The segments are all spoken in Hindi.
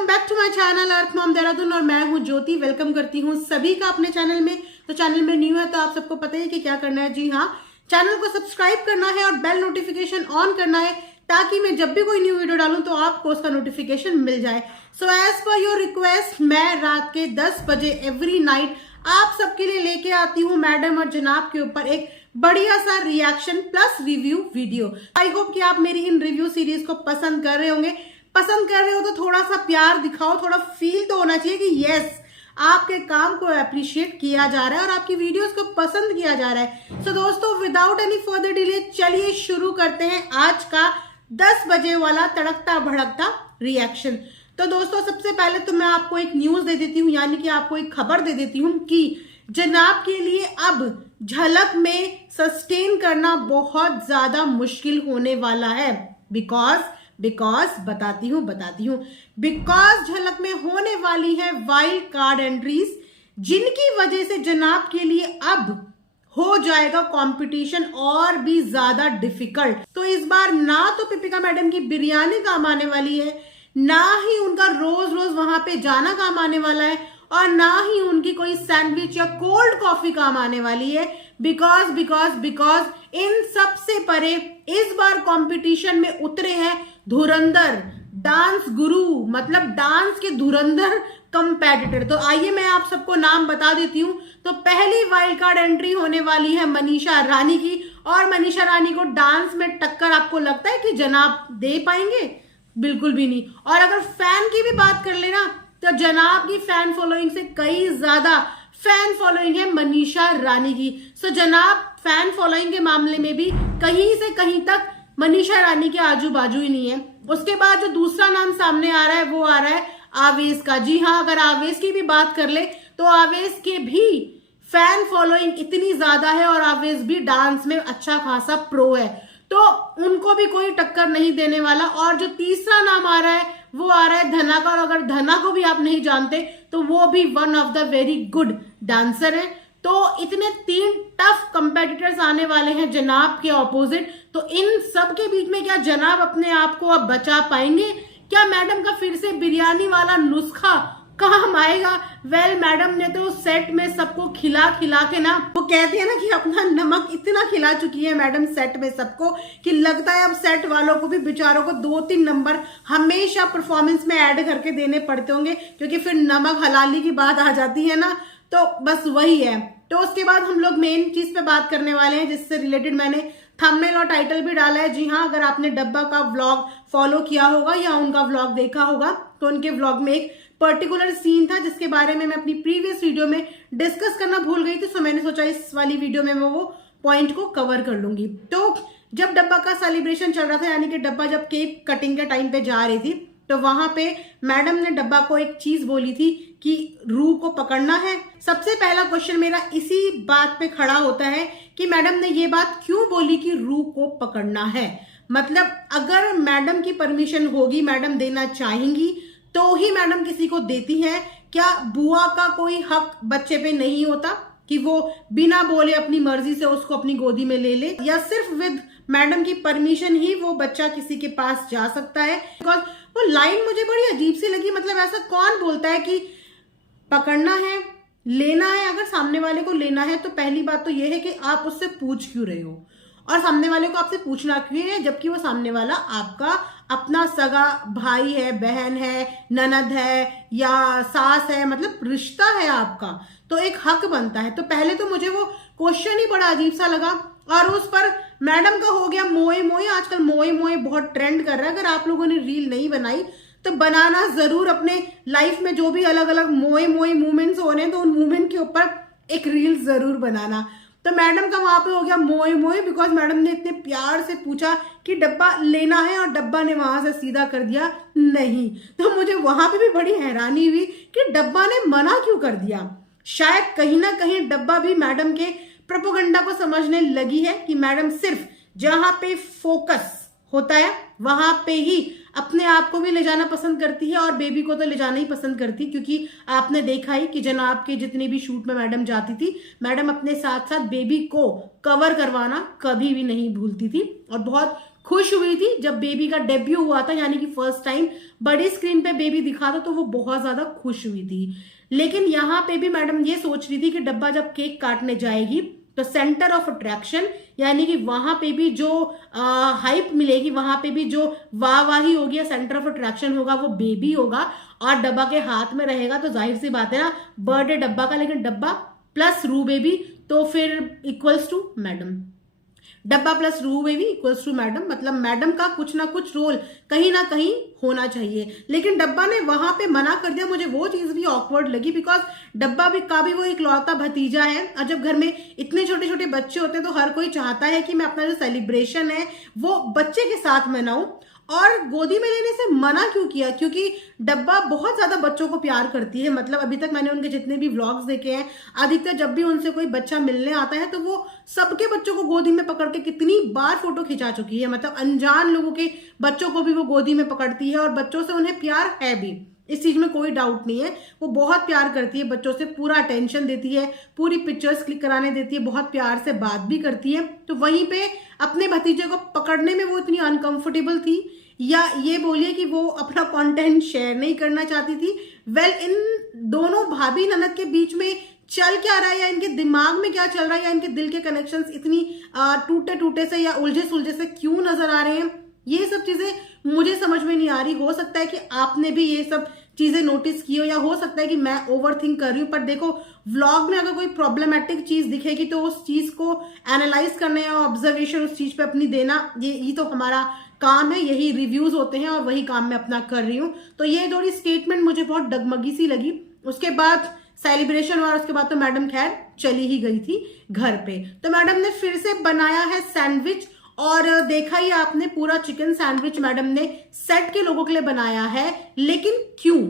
Welcome back to my channel earth mom Dehradun और मैं हूं ज्योति। वेलकम करती हूं सभी का अपने चैनल में। तो चैनल में न्यू है तो आप सबको पता ही कि क्या करना है। जी हाँ, चैनल को सब्सक्राइब करना है और बेल नोटिफिकेशन ऑन करना है ताकि मैं जब भी कोई न्यू वीडियो डालूं तो आपको उसका नोटिफिकेशन मिल जाए। So as per your request मैं रात के 10 बजे एवरी नाइट आप सबके लिए लेके आती हूँ मैडम और जनाब के ऊपर एक बढ़िया सा reaction plus review video. I hope कि आप मेरी इन रिव्यू सीरीज को पसंद कर रहे होंगे। पसंद कर रहे हो तो थोड़ा सा प्यार दिखाओ, थोड़ा फील तो होना चाहिए कि यस आपके काम को अप्रिशिएट किया जा रहा है और आपकी वीडियोस को पसंद किया जा रहा है। सो दोस्तों, विदाउट एनी फर्दर डिले चलिए शुरू करते हैं आज का 10 बजे वाला तड़कता भड़कता रिएक्शन। तो दोस्तों, सबसे पहले तो मैं आपको एक न्यूज दे देती हूँ, यानी कि आपको एक खबर दे देती हूँ कि जनाब के लिए अब झलक में सस्टेन करना बहुत ज्यादा मुश्किल होने वाला है। बिकॉज बताती हूँ बिकॉज झलक में होने वाली है वाइल्ड कार्ड एंट्रीज, जिनकी वजह से जनाब के लिए अब हो जाएगा कंपटीशन और भी ज्यादा डिफिकल्ट। तो इस बार ना तो पिपिका मैडम की बिरयानी काम आने वाली है, ना ही उनका रोज रोज वहां पे जाना काम आने वाला है, और ना ही उनकी कोई सैंडविच या कोल्ड कॉफी काम आने वाली है। बिकॉज इन सब से परे इस बार कंपटीशन में उतरे हैं धुरंधर डांस गुरु, मतलब डांस के धुरंधर कंपेटिटर। तो आइए मैं आप सबको नाम बता देती हूँ। तो पहली वाइल्ड कार्ड एंट्री होने वाली है मनीषा रानी की, और मनीषा रानी को डांस में टक्कर आपको लगता है कि जनाब दे पाएंगे? बिल्कुल भी नहीं। और अगर फैन की भी बात कर लेना तो जनाब की फैन फॉलोइंग से कई ज्यादा फैन फॉलोइंग है मनीषा रानी की। सो जनाब फैन फॉलोइंग के मामले में भी कहीं से कहीं तक मनीषा रानी के आजू बाजू ही नहीं है। उसके बाद जो दूसरा नाम सामने आ रहा है वो आ रहा है आवेश का। जी हाँ, अगर आवेश की भी बात कर ले तो आवेश के भी फैन फॉलोइंग इतनी ज्यादा है और आवेश भी डांस में अच्छा खासा प्रो है, तो उनको भी कोई टक्कर नहीं देने वाला। और जो तीसरा नाम आ रहा है वो आ रहा है धना का, और अगर धना को भी आप नहीं जानते तो वो भी one of the very good dancer है। तो इतने 3 टफ कंपेटिटर्स आने वाले हैं जनाब के ऑपोजिट। तो इन सब के बीच में क्या जनाब अपने आप को अब बचा पाएंगे? क्या मैडम का फिर से बिरयानी वाला नुस्खा काम आएगा? मैडम ने तो सेट में सबको खिला के ना, वो कहती है ना कि अपना नमक इतना खिला चुकी है मैडम सेट में सबको कि लगता है अब सेट वालों को भी बेचारों को 2-3 नंबर हमेशा परफॉर्मेंस में ऐड करके देने पड़ते होंगे, क्योंकि फिर नमक हलाली की बात आ जाती है ना। तो बस वही है। तो उसके बाद हम लोग मेन चीज पे बात करने वाले हैं जिससे रिलेटेड मैंने थंबनेल और टाइटल भी डाला है। जी हाँ, अगर आपने डब्बा का व्लॉग फॉलो किया होगा या उनका व्लॉग देखा होगा तो उनके व्लॉग में एक पर्टिकुलर सीन था जिसके बारे में मैं अपनी प्रीवियस वीडियो में डिस्कस करना भूल गई थी। सो मैंने सोचा इस वाली वीडियो में मैं वो पॉइंट को कवर कर लूंगी। तो जब डब्बा का सेलिब्रेशन चल रहा था, यानी कि डब्बा जब केक कटिंग के टाइम पे जा रही थी, तो वहां पे मैडम ने डब्बा को एक चीज बोली थी कि रूह को पकड़ना है। सबसे पहला क्वेश्चन मेरा इसी बात पे खड़ा होता है कि मैडम ने ये बात क्यों बोली कि रूह को पकड़ना है। मतलब अगर मैडम की परमिशन होगी, मैडम देना चाहेंगी तो ही मैडम किसी को देती हैं। क्या बुआ का कोई हक बच्चे पे नहीं होता कि वो बिना बोले अपनी मर्जी से उसको अपनी गोदी में ले ले, या सिर्फ विद मैडम की परमिशन ही वो बच्चा किसी के पास जा सकता है? बिकॉज वो लाइन मुझे बड़ी अजीब सी लगी। मतलब ऐसा कौन बोलता है कि पकड़ना है, लेना है? अगर सामने वाले को लेना है तो पहली बात तो ये है कि आप उससे पूछ क्यों रहे हो, और सामने वाले को आपसे पूछना क्यों है, जबकि वो सामने वाला आपका अपना सगा भाई है, बहन है, ननद है या सास है, मतलब रिश्ता है आपका, तो एक हक बनता है। तो पहले तो मुझे वो क्वेश्चन ही बड़ा अजीब सा लगा। और उस पर मैडम का हो गया मोए मोए। आजकल मोए मोए बहुत ट्रेंड कर रहा है। अगर आप लोगों ने रील नहीं बनाई तो बनाना जरूर। अपने लाइफ में जो भी अलग अलग मोए मोए मूवमेंट्स हो रहे हैं तो उन मूवमेंट के ऊपर एक रील जरूर बनाना। तो मैडम का वहां पे हो गया मोए मोए, बिकॉज मैडम ने इतने प्यार से पूछा कि डब्बा लेना है, और डब्बा ने वहां से सीधा कर दिया नहीं। तो मुझे वहां पे भी बड़ी हैरानी हुई कि डब्बा ने मना क्यों कर दिया। शायद कहीं ना कहीं डब्बा भी मैडम के प्रोपोगंडा को समझने लगी है कि मैडम सिर्फ जहां पे फोकस होता है वहां पे ही अपने आप को भी ले जाना पसंद करती है, और बेबी को तो ले जाना ही पसंद करती, क्योंकि आपने देखा ही कि जनाब के जितने भी शूट में मैडम जाती थी, मैडम अपने साथ साथ बेबी को कवर करवाना कभी भी नहीं भूलती थी और बहुत खुश हुई थी जब बेबी का डेब्यू हुआ था, यानी कि फर्स्ट टाइम बड़ी स्क्रीन पे बेबी दिखा था, तो वो बहुत ज्यादा खुश हुई थी। लेकिन यहाँ पे भी मैडम ये सोच रही थी कि डब्बा जब केक काटने जाएगी तो सेंटर ऑफ अट्रैक्शन, यानी कि वहां पे भी जो हाइप मिलेगी, वहां पे भी जो वाहवाही होगी या सेंटर ऑफ अट्रैक्शन होगा वो बेबी होगा, और डब्बा के हाथ में रहेगा। तो जाहिर सी बात है ना, बर्थडे डब्बा का, लेकिन डब्बा प्लस रू बेबी तो फिर इक्वल्स टू मैडम। डब्बा प्लस रू बेबी इक्वल्स टू मैडम, मतलब मैडम का कुछ ना कुछ रोल कहीं ना कहीं होना चाहिए। लेकिन डब्बा ने वहां पे मना कर दिया। मुझे वो चीज भी ऑकवर्ड लगी, बिकॉज डब्बा भी का भी वो इकलौता भतीजा है, और जब घर में इतने छोटे छोटे बच्चे होते हैं तो हर कोई चाहता है कि मैं अपना जो सेलिब्रेशन है वो बच्चे के साथ मनाऊं। और गोदी में लेने से मना क्यों किया? क्योंकि डब्बा बहुत ज्यादा बच्चों को प्यार करती है। मतलब अभी तक मैंने उनके जितने भी व्लॉग्स देखे हैं, अधिकतर जब भी उनसे कोई बच्चा मिलने आता है तो वो सबके बच्चों को गोदी में पकड़ के कितनी बार फोटो खिंचा चुकी है। मतलब अनजान लोगों के बच्चों को भी वो गोदी में पकड़ती है, और बच्चों से उन्हें प्यार है भी, इस चीज में कोई डाउट नहीं है। वो बहुत प्यार करती है बच्चों से, पूरा अटेंशन देती है, पूरी पिक्चर्स क्लिक कराने देती है, बहुत प्यार से बात भी करती है। तो वहीं पे अपने भतीजे को पकड़ने में वो इतनी अनकंफर्टेबल थी, या ये बोलिए कि वो अपना कंटेंट शेयर नहीं करना चाहती थी। वेल, इन दोनों भाभी ननद के बीच में चल क्या रहा है, या इनके दिमाग में क्या चल रहा है, या इनके दिल के कनेक्शंस इतनी टूटे टूटे से या उलझे सुलझे से क्यों नजर आ रहे हैं, ये सब चीजें मुझे समझ में नहीं आ रही। हो सकता है कि आपने भी ये सब चीजें नोटिस की हो, या हो सकता है कि मैं ओवरथिंक कर रही हूँ। पर देखो, व्लॉग में अगर कोई प्रॉब्लमेटिक चीज दिखेगी तो उस चीज को एनालाइज करना या ऑब्जर्वेशन उस चीज पे अपनी देना, ये तो हमारा काम है, यही रिव्यूज होते हैं, और वही काम मैं अपना कर रही हूँ। तो ये थोड़ी स्टेटमेंट मुझे बहुत डगमगी सी लगी। उसके बाद सेलिब्रेशन और उसके बाद तो मैडम खैर चली ही गई थी घर पे। तो मैडम ने फिर से बनाया है सैंडविच, और देखा ही आपने, पूरा चिकन सैंडविच मैडम ने सेट के लोगों के लिए बनाया है। लेकिन क्यों?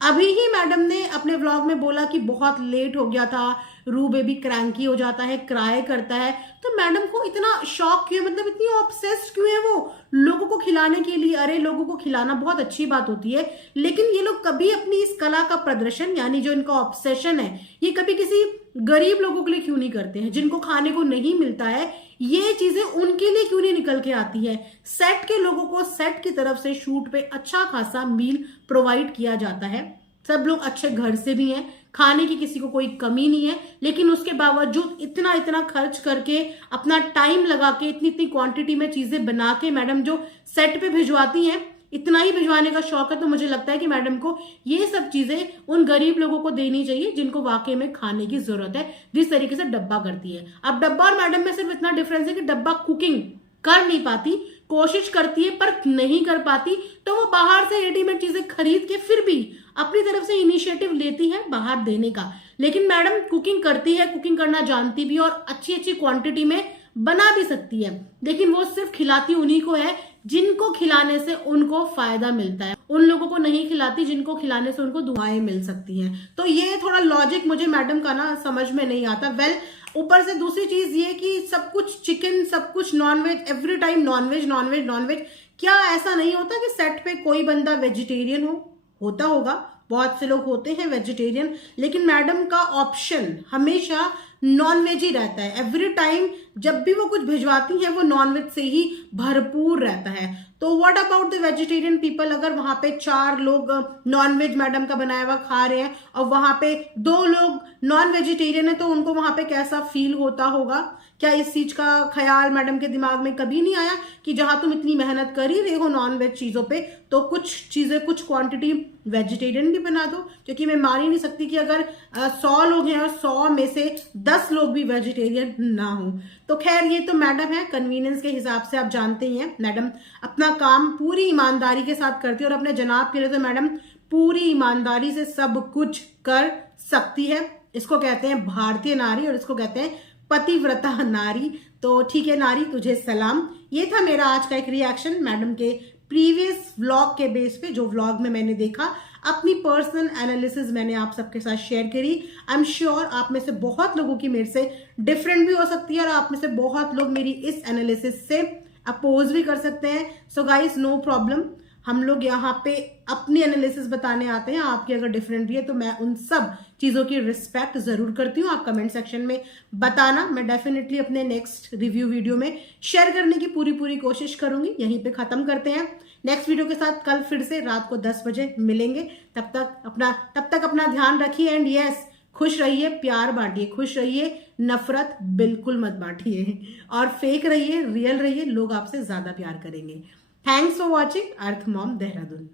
अभी ही मैडम ने अपने व्लॉग में बोला कि बहुत लेट हो गया था, रू बेबी क्रैंकी हो जाता है, क्राई करता है। तो मैडम को इतना शौक क्यों, मतलब इतनी ऑब्सेस्ड क्यों है वो लोगों को खिलाने के लिए? अरे, लोगों को खिलाना बहुत अच्छी बात होती है, लेकिन ये लोग कभी अपनी इस कला का प्रदर्शन, यानी जो इनका ऑब्सेशन है, ये कभी किसी गरीब लोगों के लिए क्यों नहीं करते हैं, जिनको खाने को नहीं मिलता है? ये चीजें उनके लिए क्यों नहीं निकल के आती है? सेट के लोगों को सेट की तरफ से शूट पे अच्छा खासा मील प्रोवाइड किया जाता है, सब लोग अच्छे घर से भी हैं, खाने की किसी को कोई कमी नहीं है, लेकिन उसके बावजूद इतना इतना खर्च करके, अपना टाइम लगा के, इतनी इतनी क्वांटिटी में चीजें बना के मैडम जो सेट पे भिजवाती हैं, इतना ही भिजवाने का शौक है। तो मुझे लगता है कि मैडम को ये सब चीजें उन गरीब लोगों को देनी चाहिए जिनको वाकई में खाने की जरूरत है, जिस तरीके से डब्बा करती है। अब डब्बा और मैडम में सिर्फ इतना डिफरेंस है कि डब्बा कुकिंग कर नहीं पाती, कोशिश करती है पर नहीं कर पाती, तो वो बाहर से रेडीमेड चीजें खरीद के फिर भी अपनी तरफ से इनिशिएटिव लेती है बाहर देने का। लेकिन मैडम कुकिंग करती है, कुकिंग करना जानती भी, और अच्छी अच्छी क्वांटिटी में बना भी सकती है, लेकिन वो सिर्फ खिलाती उन्हीं को है जिनको खिलाने से उनको फायदा मिलता है, उन लोगों को नहीं खिलाती जिनको खिलाने से उनको दुआएं मिल सकती हैं। तो ये थोड़ा लॉजिक मुझे मैडम का ना समझ में नहीं आता। वेल, ऊपर से दूसरी चीज ये कि सब कुछ चिकन, सब कुछ nonveg, every time nonveg nonveg nonveg. क्या ऐसा नहीं होता कि सेट पे कोई बंदा वेजिटेरियन हो? होता होगा, बहुत से लोग होते हैं वेजिटेरियन, लेकिन मैडम का ऑप्शन हमेशा नॉनवेज ही रहता है। एवरी टाइम जब भी वो कुछ भिजवाती हैं वो नॉनवेज से ही भरपूर रहता है। तो what about the vegetarian people? अगर वहां पे 4 लोग नॉनवेज मैडम का बनाया हुआ खा रहे हैं और वहां पे 2 लोग नॉन वेजिटेरियन है, तो उनको वहां पे कैसा फील होता होगा? क्या इस चीज का ख्याल मैडम के दिमाग में कभी नहीं आया कि जहां तुम इतनी मेहनत कर ही रहे हो नॉनवेज चीजों पे, तो कुछ चीजें, कुछ क्वांटिटी वेजिटेरियन भी बना दो? क्योंकि मैं मान ही नहीं सकती कि अगर 100 लोग हैं और 100 में से 10 लोग भी वेजिटेरियन ना हो। तो खैर, ये तो मैडम है, कन्वीनियंस के हिसाब से आप जानते ही हैं, मैडम अपना काम पूरी ईमानदारी के साथ करती है, और अपने जनाब के लिए तो मैडम पूरी ईमानदारी से सब कुछ कर सकती है। इसको कहते हैं भारतीय नारी, और इसको कहते हैं पतिव्रता नारी। तो ठीक है नारी, तुझे सलाम। ये था मेरा आज का एक रिएक्शन मैडम के प्रीवियस व्लॉग के बेस पे, जो व्लॉग में मैंने देखा, अपनी पर्सनल एनालिसिस मैंने आप सबके साथ शेयर करी। आई एम श्योर आप में से बहुत लोगों की मेरे से डिफरेंट भी हो सकती है, और आप में से बहुत लोग मेरी इस एनालिसिस से अपोज भी कर सकते हैं। सो गाइस, नो प्रॉब्लम, हम लोग यहाँ पे अपनी एनालिसिस बताने आते हैं, आपकी अगर डिफरेंट भी है तो मैं उन सब चीज़ों की रिस्पेक्ट ज़रूर करती हूँ। आप कमेंट सेक्शन में बताना, मैं डेफिनेटली अपने नेक्स्ट रिव्यू वीडियो में शेयर करने की पूरी कोशिश करूंगी। यहीं पे ख़त्म करते हैं, नेक्स्ट वीडियो के साथ कल फिर से रात को 10 बजे मिलेंगे। तब तक अपना ध्यान रखिए एंड यस, खुश रहिए, प्यार बांटिए, खुश रहिए, नफरत बिल्कुल मत बांटिए और फेक रहिए, रियल रहिए, लोग आपसे ज्यादा प्यार करेंगे। Thanks for watching earth mom Dehradun.